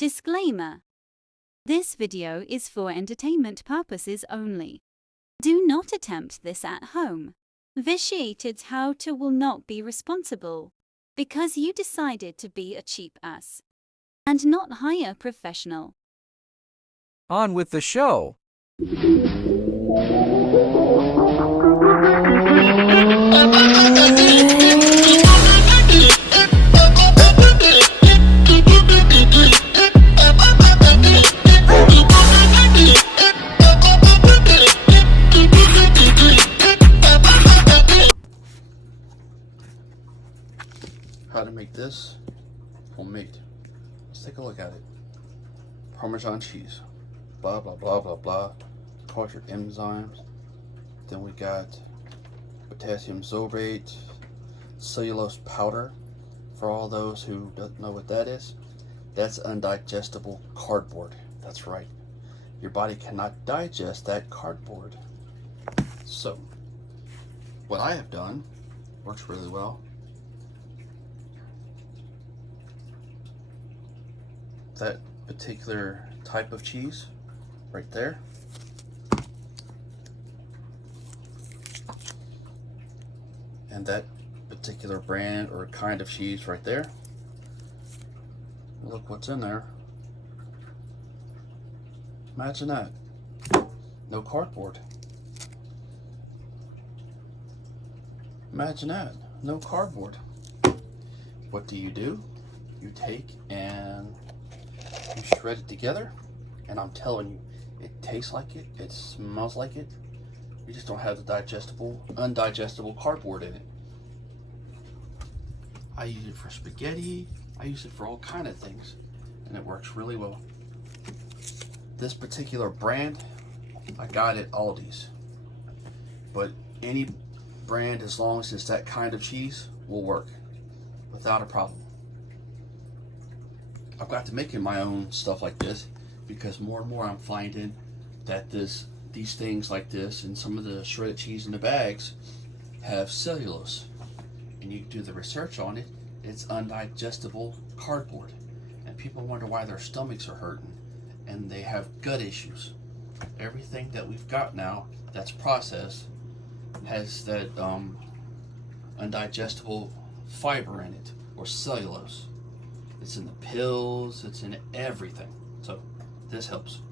Disclaimer. This video is for entertainment purposes only. Do not attempt this at home. Vitiated how-to will not be responsible because you decided to be a cheap ass and not hire a professional. On with the show. How to make this homemade. Let's take a look at it. Parmesan cheese. Blah, blah, blah, blah, blah. Cultured enzymes. Then we got potassium sorbate, cellulose powder. For all those who don't know what that is, that's undigestible cardboard. That's right. Your body cannot digest that cardboard. So, what I have done works really well. That particular type of cheese right there. And that particular brand or kind of cheese right there. Look what's in there. Imagine that. No cardboard. Imagine that. No cardboard. What do? You take and you shred it together, and I'm telling you, it tastes like it, it smells like it. You just don't have the undigestible cardboard in it. I use it for spaghetti, I use it for all kind of things, and it works really well. This particular brand, I got at Aldi's, but any brand, as long as it's that kind of cheese, will work without a problem. I've got to making my own stuff like this because more and more I'm finding that these things like this and some of the shredded cheese in the bags have cellulose, and you do the research on it, it's undigestible cardboard, and people wonder why their stomachs are hurting and they have gut issues. Everything that we've got now that's processed has that undigestible fiber in it, or cellulose. It's in the pills, it's in everything. So this helps.